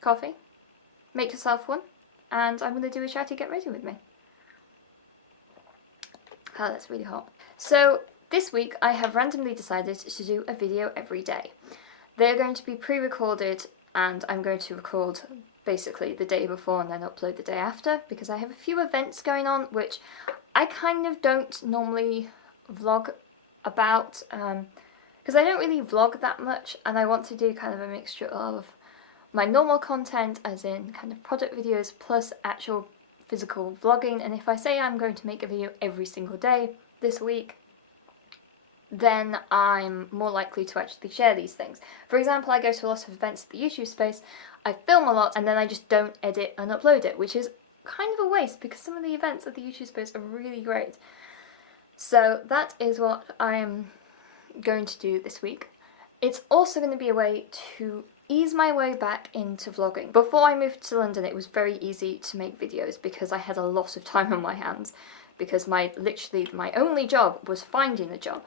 coffee, make yourself one, and I'm going to do a chatty get ready with me. Oh, that's really hot. So this week I have randomly decided to do a video every day. They're going to be pre-recorded and I'm going to record basically the day before and then upload the day after, because I have a few events going on which I kind of don't normally vlog about, because I don't really vlog that much, and I want to do kind of a mixture of my normal content, as in kind of product videos, plus actual physical vlogging. And if I say I'm going to make a video every single day this week, then I'm more likely to actually share these things. For example, I go to a lot of events at the YouTube space, I film a lot, and then I just don't edit and upload it, which is kind of a waste because some of the events at the YouTube space are really great. So that is what I'm going to do this week. It's also going to be a way to ease my way back into vlogging. Before I moved to London, it was very easy to make videos because I had a lot of time on my hands, because literally my only job was finding a job.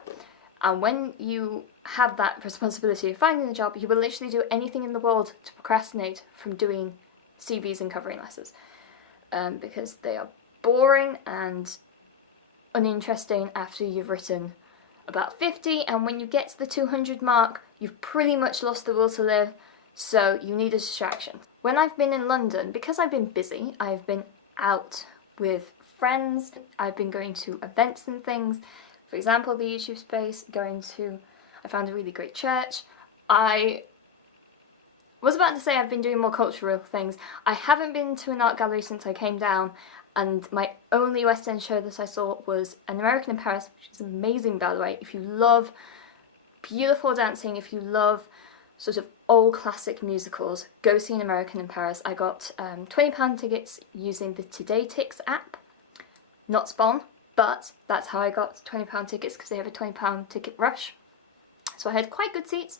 And when you have that responsibility of finding a job, you will literally do anything in the world to procrastinate from doing CVs and covering letters, because they are boring and uninteresting after you've written about 50, and when you get to the 200 mark, you've pretty much lost the will to live, so you need a distraction. When I've been in London, because I've been busy, I've been out with friends, I've been going to events and things. For example, the YouTube space, I found a really great church. I was about to say I've been doing more cultural things. I haven't been to an art gallery since I came down, and my only West End show that I saw was An American in Paris, which is amazing, by the way. If you love beautiful dancing, if you love sort of old classic musicals, go see An American in Paris. I got £20 tickets using the Todaytix app. Not Spawn, but that's how I got £20 tickets, because they have a £20 ticket rush. So I had quite good seats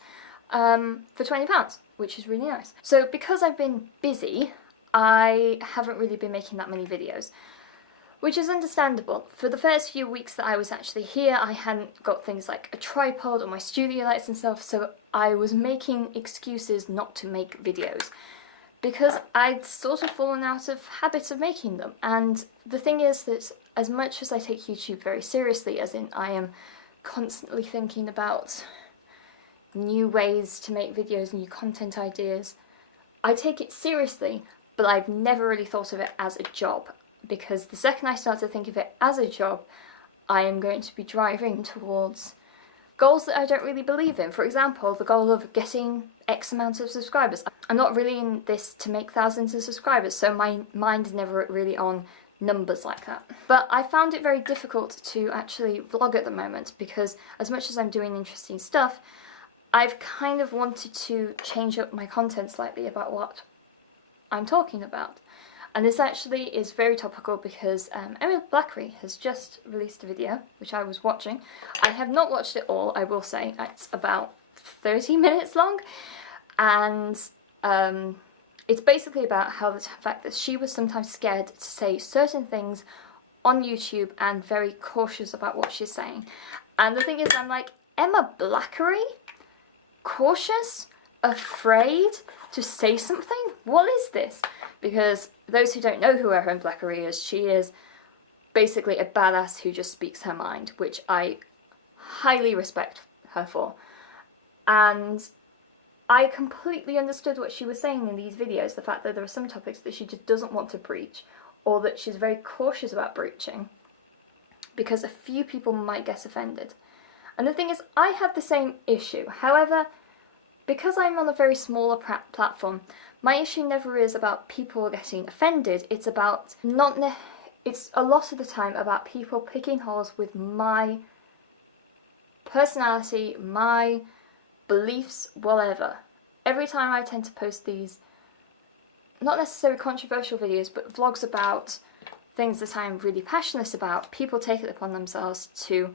for £20, which is really nice. So because I've been busy, I haven't really been making that many videos, which is understandable. For the first few weeks that I was actually here, I hadn't got things like a tripod or my studio lights and stuff, so I was making excuses not to make videos, because I'd sort of fallen out of habit of making them. And the thing is that as much as I take YouTube very seriously, as in I am constantly thinking about new ways to make videos, new content ideas, I take it seriously, but I've never really thought of it as a job, because the second I start to think of it as a job, I am going to be driving towards goals that I don't really believe in. For example, the goal of getting X amount of subscribers. I'm not really in this to make thousands of subscribers, so my mind is never really on numbers like that. But I found it very difficult to actually vlog at the moment, because as much as I'm doing interesting stuff, I've kind of wanted to change up my content slightly about what I'm talking about. And this actually is very topical because Emma Blackery has just released a video, which I was watching. I have not watched it all, I will say. It's about 30 minutes long, and it's basically about how the fact that she was sometimes scared to say certain things on YouTube and very cautious about what she's saying. And the thing is, I'm like, Emma Blackery? Cautious? Afraid to say something? What is this? Because those who don't know who Emma Blackery is, she is basically a badass who just speaks her mind, which I highly respect her for. And I completely understood what she was saying in these videos, the fact that there are some topics that she just doesn't want to breach, or that she's very cautious about breaching, because a few people might get offended. And the thing is, I have the same issue. However, because I'm on a very smaller platform, my issue never is about people getting offended. It's about it's a lot of the time about people picking holes with my personality, my beliefs, whatever. Every time I tend to post these, not necessarily controversial videos, but vlogs about things that I'm really passionate about, people take it upon themselves to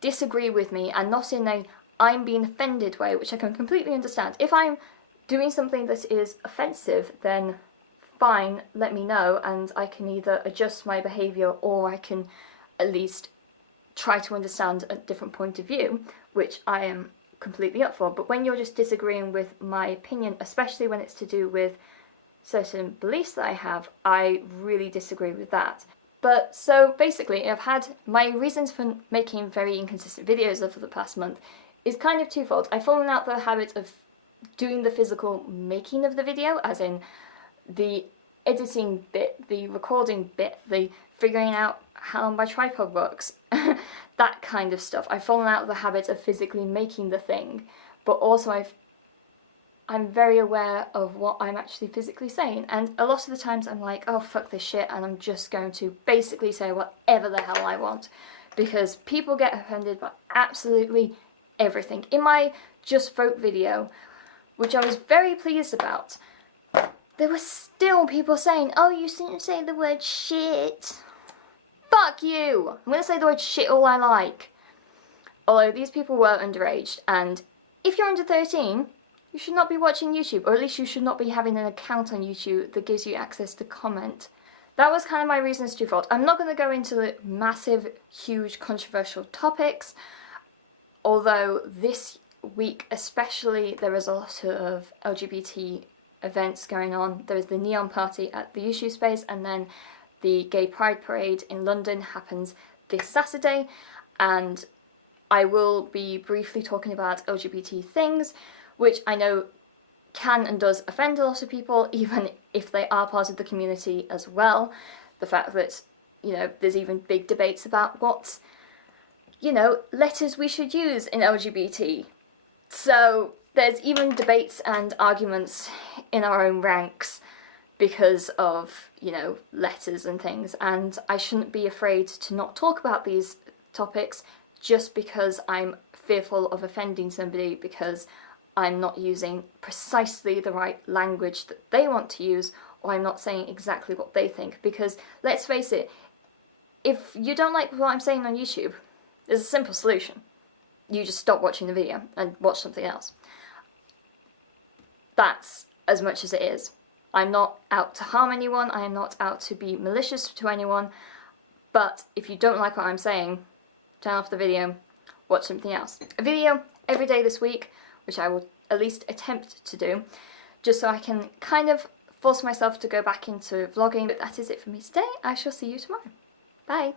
disagree with me, and not in a I'm being offended way, which I can completely understand. If I'm doing something that is offensive, then fine, let me know, and I can either adjust my behaviour, or I can at least try to understand a different point of view, which I am completely up for. But when you're just disagreeing with my opinion, especially when it's to do with certain beliefs that I have, I really disagree with that. But so basically, I've had my reasons for making very inconsistent videos over the past month is kind of twofold. I've fallen out the habit of doing the physical making of the video, as in the editing bit, the recording bit, the figuring out how my tripod works, that kind of stuff. I've fallen out of the habit of physically making the thing, but also I'm very aware of what I'm actually physically saying, and a lot of the times I'm like, oh fuck this shit, and I'm just going to basically say whatever the hell I want, because people get offended by absolutely everything. In my Just Vote video, which I was very pleased about, there were still people saying, oh, you shouldn't say the word shit. Fuck you! I'm gonna say the word shit all I like. Although these people were underage, and if you're under 13, you should not be watching YouTube, or at least you should not be having an account on YouTube that gives you access to comment. That was kind of my reasons twofold. I'm not going to go into the massive, huge, controversial topics, although this week especially there is a lot of LGBT events going on. There is the Neon Party at the YouTube Space, and then the Gay Pride Parade in London happens this Saturday, and I will be briefly talking about LGBT things, which I know can and does offend a lot of people, even if they are part of the community as well. The fact that, you know, there's even big debates about what, you know, letters we should use in LGBT. So there's even debates and arguments in our own ranks because of, you know, letters and things, and I shouldn't be afraid to not talk about these topics just because I'm fearful of offending somebody because I'm not using precisely the right language that they want to use, or I'm not saying exactly what they think. Because let's face it, if you don't like what I'm saying on YouTube, there's a simple solution. You just stop watching the video and watch something else. That's as much as it is. I'm not out to harm anyone, I am not out to be malicious to anyone, but if you don't like what I'm saying, turn off the video, watch something else. A video every day this week, which I will at least attempt to do, just so I can kind of force myself to go back into vlogging. But that is it for me today. I shall see you tomorrow. Bye!